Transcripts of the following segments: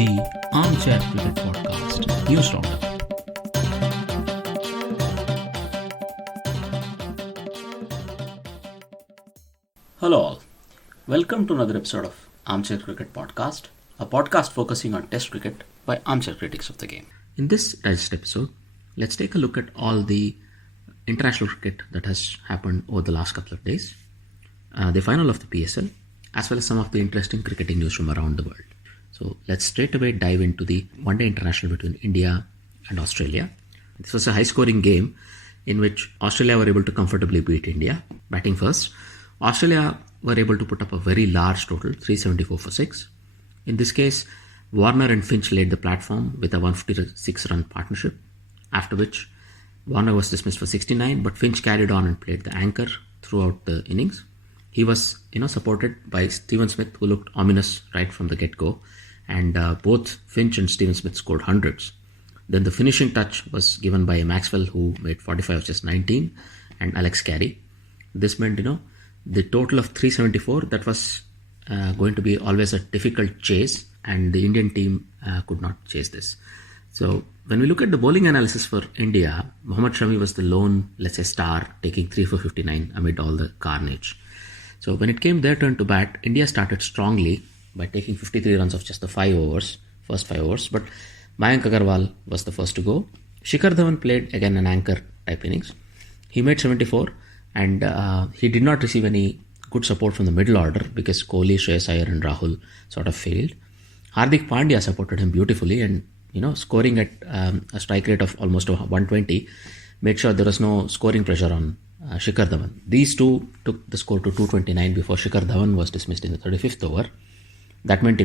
the Armchair Cricket Podcast News Roundup. Hello all. Welcome to another episode of Armchair Cricket Podcast, a podcast focusing on Test cricket by armchair critics of the game. In this digest episode, let's take a look at all the international cricket that has happened over the last couple of days, the final of the PSL, as well as some of the interesting cricketing news from around the world. So let's straight away dive into the one-day international between India and Australia. This was a high-scoring game in which Australia were able to comfortably beat India. Batting first, Australia were able to put up a very large total, 374 for 6. In this case, Warner and Finch laid the platform with a 156-run partnership, after which Warner was dismissed for 69, but Finch carried on and played the anchor throughout the innings. He was, supported by Steven Smith, who looked ominous right from the get-go, and both Finch and Steven Smith scored hundreds. Then the finishing touch was given by Maxwell, who made 45 of just 19, and Alex Carey. This meant, the total of 374, that was going to be always a difficult chase, and the Indian team could not chase this. So when we look at the bowling analysis for India, Mohammad Shami was the lone, star, taking 3 for 59 amid all the carnage. So when it came their turn to bat, India started strongly by taking 53 runs of just the first 5 overs, but Mayank Agarwal was the first to go. Shikhar Dhawan played again an anchor type innings. He made 74, and he did not receive any good support from the middle order because Kohli, Shreyas Iyer and Rahul sort of failed. Hardik Pandya supported him beautifully, and scoring at a strike rate of almost 120 made sure there was no scoring pressure on Shikhar Dhawan. These two took the score to 229 before Shikhar Dhawan was dismissed in the 35th over. That meant,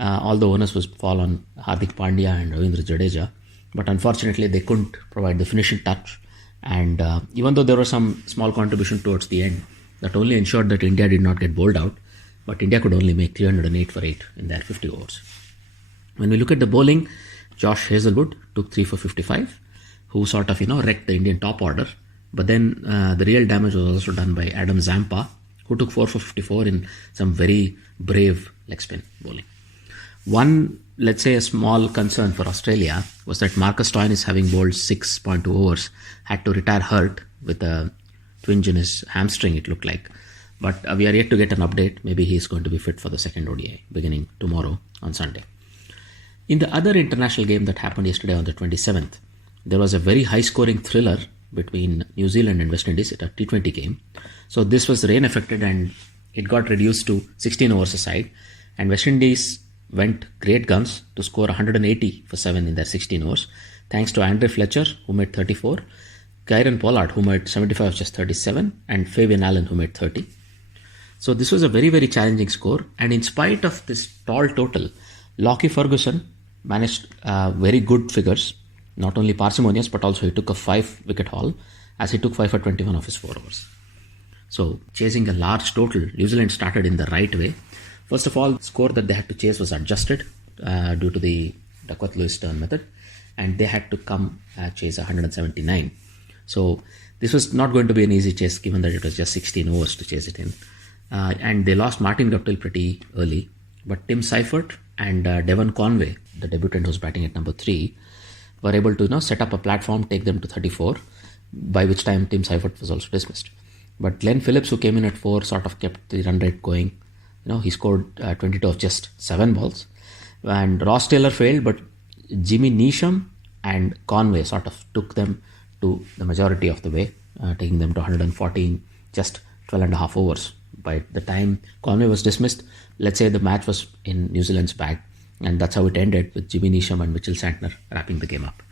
all the onus was fall on Hardik Pandya and Ravindra Jadeja, but unfortunately they couldn't provide the finishing touch. And even though there was some small contribution towards the end, that only ensured that India did not get bowled out, but India could only make 308 for 8 in their 50 overs. When we look at the bowling, Josh Hazlewood took 3 for 55, who sort of, wrecked the Indian top order. But then the real damage was also done by Adam Zampa, who took 4 for 54 in some very brave leg spin bowling. One, a small concern for Australia was that Marcus Stoinis, having bowled 6.2 overs, had to retire hurt with a twinge in his hamstring, it looked like. But we are yet to get an update. Maybe he is going to be fit for the second ODI beginning tomorrow on Sunday. In the other international game that happened yesterday on the 27th, there was a very high-scoring thriller between New Zealand and West Indies at a T20 game. So this was rain affected and it got reduced to 16 overs a side, and West Indies went great guns to score 180 for 7 in their 16 overs, thanks to Andre Fletcher, who made 34, Kieron Pollard, who made 75 of just 37, and Fabian Allen, who made 30. So this was a very, very challenging score, and in spite of this tall total, Lockie Ferguson managed very good figures, not only parsimonious, but also he took a 5-wicket haul, as he took 5 for 21 of his 4 overs. So chasing a large total, New Zealand started in the right way. First of all, the score that they had to chase was adjusted due to the Duckworth-Lewis turn method, and they had to come chase 179. So this was not going to be an easy chase, given that it was just 16 overs to chase it in. And they lost Martin Guptill pretty early, but Tim Seifert and Devon Conway, the debutant who's batting at number 3, were able to set up a platform, take them to 34, by which time Tim Seifert was also dismissed. But Glenn Phillips, who came in at 4, sort of kept the run rate going. He scored 22 of just 7 balls. And Ross Taylor failed, but Jimmy Neesham and Conway sort of took them to the majority of the way, taking them to 114, just 12 and a half overs. By the time Conway was dismissed, let's say the match was in New Zealand's bag, and that's how it ended, with Jimmy Neesham and Mitchell Santner wrapping the game up.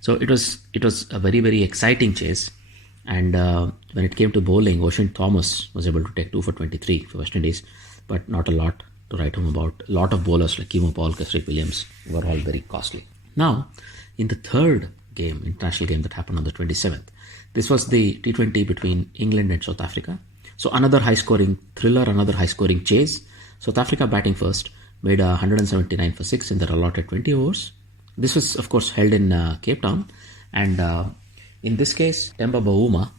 So it was a very, very exciting chase. And when it came to bowling, Ocean Thomas was able to take 2 for 23 for West Indies, but not a lot to write home about. A lot of bowlers like Kimo Paul, Kesrick Williams were all very costly. Now, in the third game, international game that happened on the 27th, this was the T20 between England and South Africa. So another high-scoring thriller, another high-scoring chase. South Africa batting first made 179 for 6 in their allotted 20 overs. This was, of course, held in Cape Town, and in this case, Temba Bavuma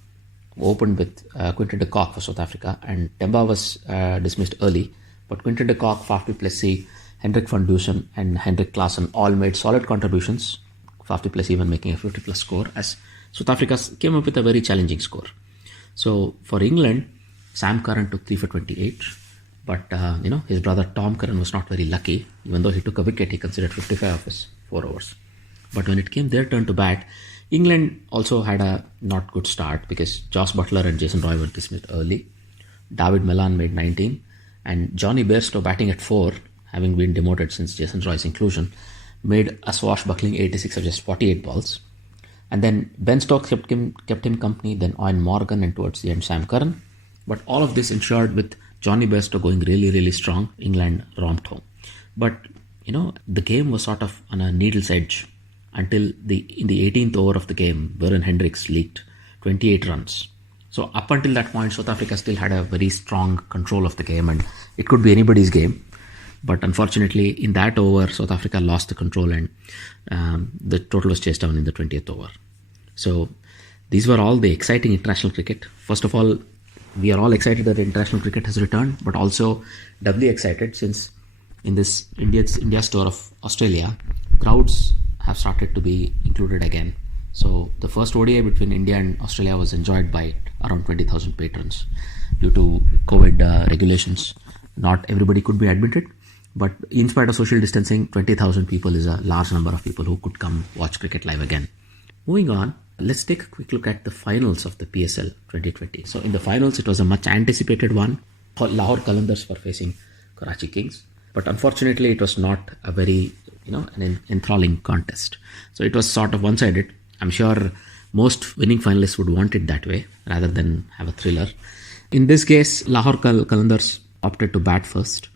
opened with Quinton de Kock for South Africa, and Temba was dismissed early, but Quinton de Kock, Faf du Plessis, Henrik van Dusen and Henrik Klaassen all made solid contributions, Fafty plus even making a 50 plus score, as South Africa came up with a very challenging score. So for England, Sam Curran took 3 for 28, but his brother Tom Curran was not very lucky. Even though he took a wicket, he considered 55 of his 4 overs. But when it came their turn to bat, England also had a not good start because Joss Buttler and Jason Roy were dismissed early. David Malan made 19, and Johnny Bairstow, batting at 4, having been demoted since Jason Roy's inclusion, made a swashbuckling 86 of just 48 balls. And then Ben Stokes kept him company, then Owen Morgan, and towards the end Sam Curran. But all of this ensured with Johnny Bairstow going really, really strong, England romped home. But, the game was sort of on a needle's edge until in the 18th over of the game, Bjorn Hendricks leaked 28 runs. So up until that point, South Africa still had a very strong control of the game, and it could be anybody's game. But unfortunately, in that over, South Africa lost the control, and the total was chased down in the 20th over. So these were all the exciting international cricket. First of all, we are all excited that international cricket has returned, but also doubly excited since in this India's tour of Australia, crowds have started to be included again. So the first ODI between India and Australia was enjoyed by around 20,000 patrons. Due to COVID regulations, not everybody could be admitted, but in spite of social distancing, 20,000 people is a large number of people who could come watch cricket live again. Moving on, let's take a quick look at the finals of the PSL 2020. So in the finals, it was a much anticipated one. Lahore Qalandars were facing Karachi Kings, but unfortunately it was not a very an enthralling contest. So it was sort of one-sided. I'm sure most winning finalists would want it that way rather than have a thriller. In this case, Lahore Qalandars opted to bat first,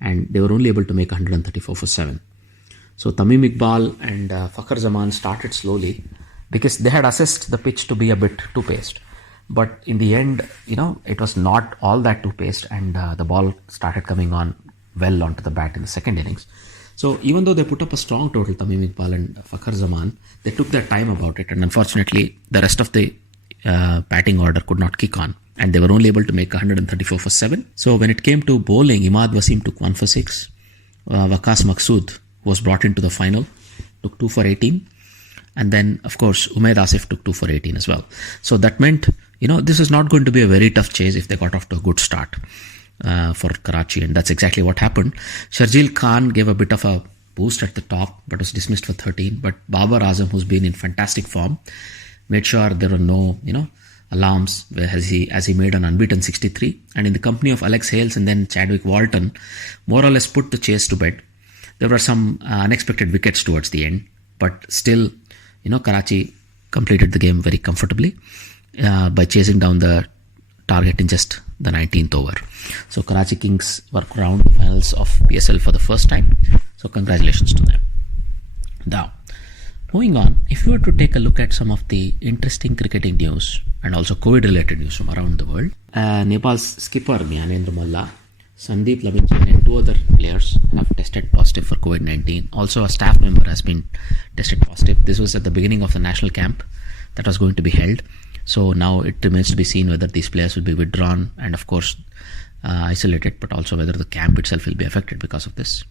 and they were only able to make 134 for 7. So Tamim Iqbal and Fakhar Zaman started slowly because they had assessed the pitch to be a bit two-paced. But in the end, it was not all that two-paced, and the ball started coming on well onto the bat in the second innings. So even though they put up a strong total, Tamim Iqbal and Fakhar Zaman, they took their time about it, and unfortunately the rest of the batting order could not kick on, and they were only able to make 134 for 7. So when it came to bowling, Imad Wasim took 1 for 6. Waqas Maqsood was brought into the final, took 2 for 18. And then, of course, Umaid Asif took 2 for 18 as well. So that meant, this is not going to be a very tough chase if they got off to a good start for Karachi. And that's exactly what happened. Sharjeel Khan gave a bit of a boost at the top, but was dismissed for 13. But Babar Azam, who's been in fantastic form, made sure there were no, alarms as he made an unbeaten 63. And in the company of Alex Hales and then Chadwick Walton, more or less put the chase to bed. There were some unexpected wickets towards the end, but still, Karachi completed the game very comfortably by chasing down the target in just the 19th over. So Karachi Kings were crowned the finals of PSL for the first time. So congratulations to them. Now, moving on, if you were to take a look at some of the interesting cricketing news and also COVID-related news from around the world, Nepal's skipper Gyanendra Malla, Sandeep Lamicchane and 2 other players have tested positive for COVID-19. Also, a staff member has been tested positive. This was at the beginning of the national camp that was going to be held. So now it remains to be seen whether these players will be withdrawn and, of course, isolated, but also whether the camp itself will be affected because of this.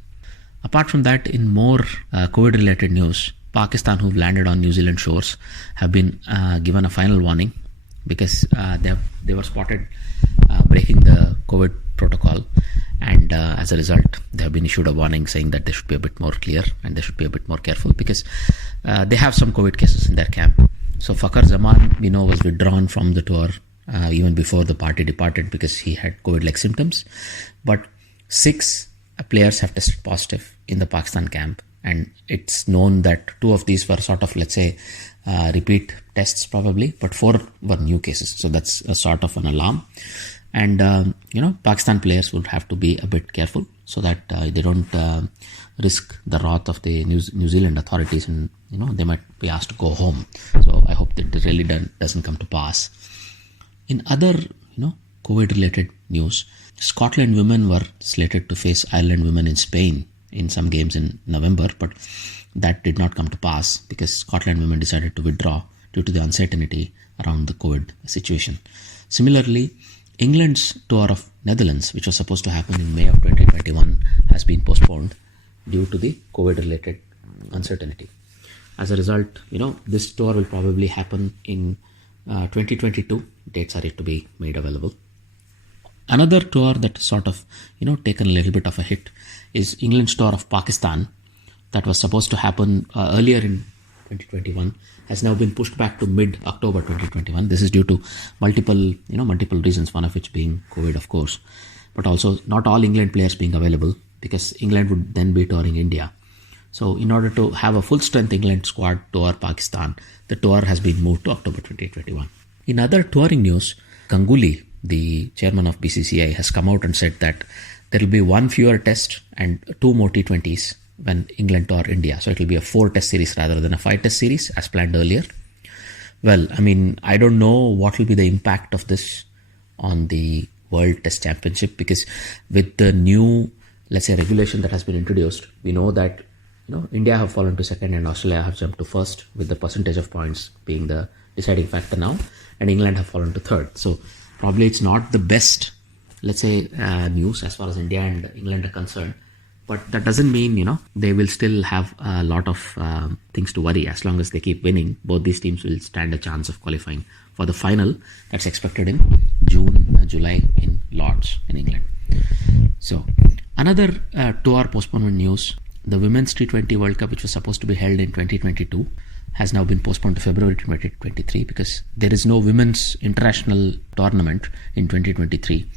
Apart from that, in more COVID-related news, Pakistan, who've landed on New Zealand shores, have been given a final warning because they were spotted breaking the COVID protocol, and as a result they have been issued a warning saying that they should be a bit more clear and they should be a bit more careful because they have some COVID cases in their camp. So Fakhar Zaman, was withdrawn from the tour even before the party departed because he had COVID-like symptoms. But 6 players have tested positive in the Pakistan camp, and it's known that 2 of these were sort of, let's say, repeat tests probably, but 4 were new cases. So that's a sort of an alarm. And, Pakistan players would have to be a bit careful so that they don't risk the wrath of the New Zealand authorities, and, they might be asked to go home. So I hope that it really doesn't come to pass. In other, COVID-related news, Scotland women were slated to face Ireland women in Spain in some games in November, but that did not come to pass because Scotland women decided to withdraw due to the uncertainty around the COVID situation. Similarly, England's tour of Netherlands, which was supposed to happen in May of 2021, has been postponed due to the COVID-related uncertainty. As a result, this tour will probably happen in 2022. Dates are yet to be made available. Another tour that sort of, taken a little bit of a hit is England's tour of Pakistan that was supposed to happen earlier in 2021 has now been pushed back to mid-October 2021. This is due to multiple reasons, one of which being COVID, of course, but also not all England players being available because England would then be touring India. So in order to have a full-strength England squad tour Pakistan, the tour has been moved to October 2021. In other touring news, Ganguly, the chairman of BCCI, has come out and said that there will be one fewer test and 2 more T20s when England tour India. So it will be a 4-test series rather than a 5-test series as planned earlier. Well, I don't know what will be the impact of this on the World Test Championship, because with the new, let's say, regulation that has been introduced, we know that India have fallen to second and Australia have jumped to first, with the percentage of points being the deciding factor now, and England have fallen to third. So probably it's not the best, let's say, news as far as India and England are concerned. But that doesn't mean, they will still have a lot of things to worry. As long as they keep winning, both these teams will stand a chance of qualifying for the final that's expected in July in Lords in England. So another tour postponement news. The Women's T20 World Cup, which was supposed to be held in 2022, has now been postponed to February 2023 because there is no women's international tournament in 2023.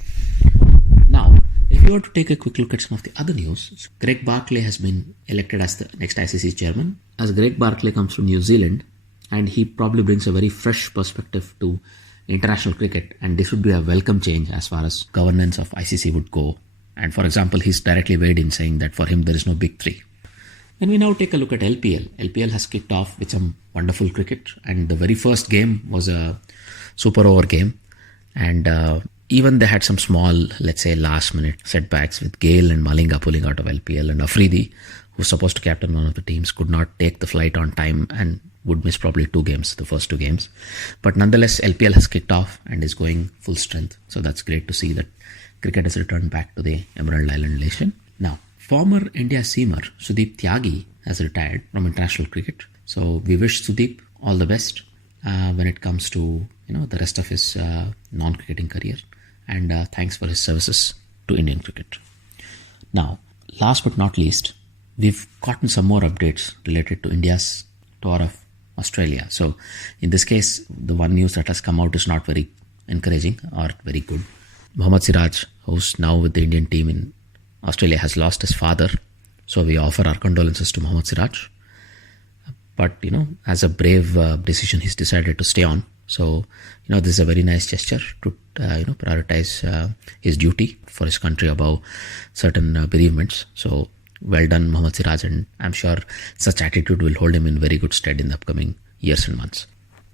Now, if you want to take a quick look at some of the other news, Greg Barclay has been elected as the next ICC Chairman. As Greg Barclay comes from New Zealand, and he probably brings a very fresh perspective to international cricket, and this would be a welcome change as far as governance of ICC would go. And for example, he's directly weighed in saying that for him there is no big three. When we now take a look at LPL, LPL has kicked off with some wonderful cricket, and the very first game was a super over game, and even they had some small, let's say, last minute setbacks with Gayle and Malinga pulling out of LPL, and Afridi, who's supposed to captain one of the teams, could not take the flight on time and would miss probably the first 2 games. But nonetheless, LPL has kicked off and is going full strength. So that's great to see that cricket has returned back to the Emerald Island nation. Now, former India seamer Sudeep Tyagi has retired from international cricket. So we wish Sudeep all the best when it comes to the rest of his non-cricketing career, and thanks for his services to Indian cricket. Now, last but not least, we've gotten some more updates related to India's tour of Australia. So in this case, the one news that has come out is not very encouraging or very good. Mohammad Siraj, who's now with the Indian team in Australia, has lost his father. So we offer our condolences to Mohammad Siraj. But, as a brave decision, he's decided to stay on. So, this is a very nice gesture to, prioritize his duty for his country above certain bereavements. So, well done, Mohammad Siraj, and I'm sure such attitude will hold him in very good stead in the upcoming years and months.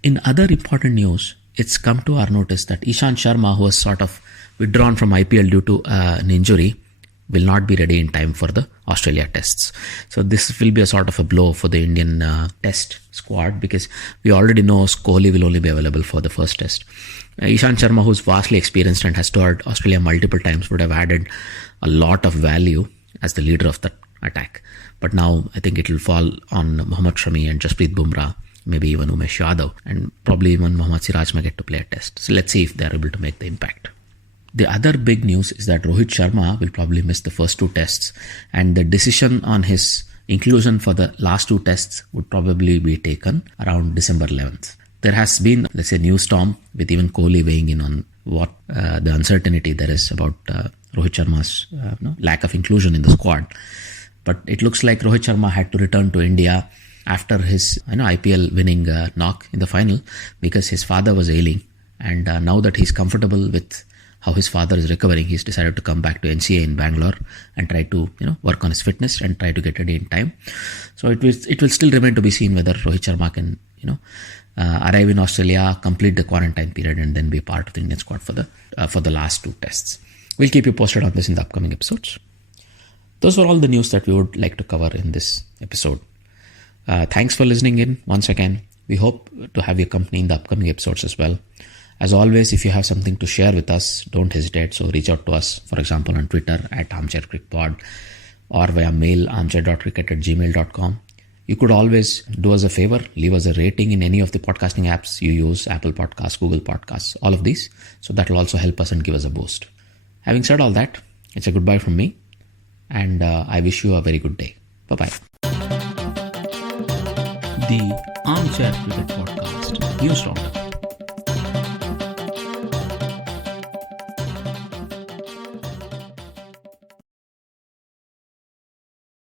In other important news, it's come to our notice that Ishant Sharma, who was sort of withdrawn from IPL due to an injury, will not be ready in time for the Australia tests. So this will be a sort of a blow for the Indian test squad, because we already know Kohli will only be available for the first test. Ishant Sharma, who's vastly experienced and has toured Australia multiple times, would have added a lot of value as the leader of the attack. But now I think it will fall on Mohammad Shami and Jasprit Bumrah, maybe even Umesh Yadav, and probably even Mohammad Siraj may get to play a test. So let's see if they're able to make the impact. The other big news is that Rohit Sharma will probably miss the first 2 tests, and the decision on his inclusion for the last 2 tests would probably be taken around December 11th. There has been, let's say, news storm with even Kohli weighing in on what the uncertainty there is about Rohit Sharma's lack of inclusion in the squad. But it looks like Rohit Sharma had to return to India after his IPL winning knock in the final, because his father was ailing, and now that he's comfortable with how his father is recovering, he's decided to come back to NCA in Bangalore and try to work on his fitness and try to get ready in time. So it will still remain to be seen whether Rohit Sharma can arrive in Australia, complete the quarantine period, and then be part of the Indian squad for the last 2 tests. We'll keep you posted on this in the upcoming episodes. Those were all the news that we would like to cover in this episode. Thanks for listening in once again. We hope to have your company in the upcoming episodes as well. As always, if you have something to share with us, don't hesitate. So reach out to us, for example, on Twitter at Armchair Cricket Pod, or via mail armchair.cricket@gmail.com. You could always do us a favor, leave us a rating in any of the podcasting apps you use, Apple Podcasts, Google Podcasts, all of these. So that will also help us and give us a boost. Having said all that, it's a goodbye from me, and I wish you a very good day. Bye-bye. The Armchair Cricket Podcast, News Roundup.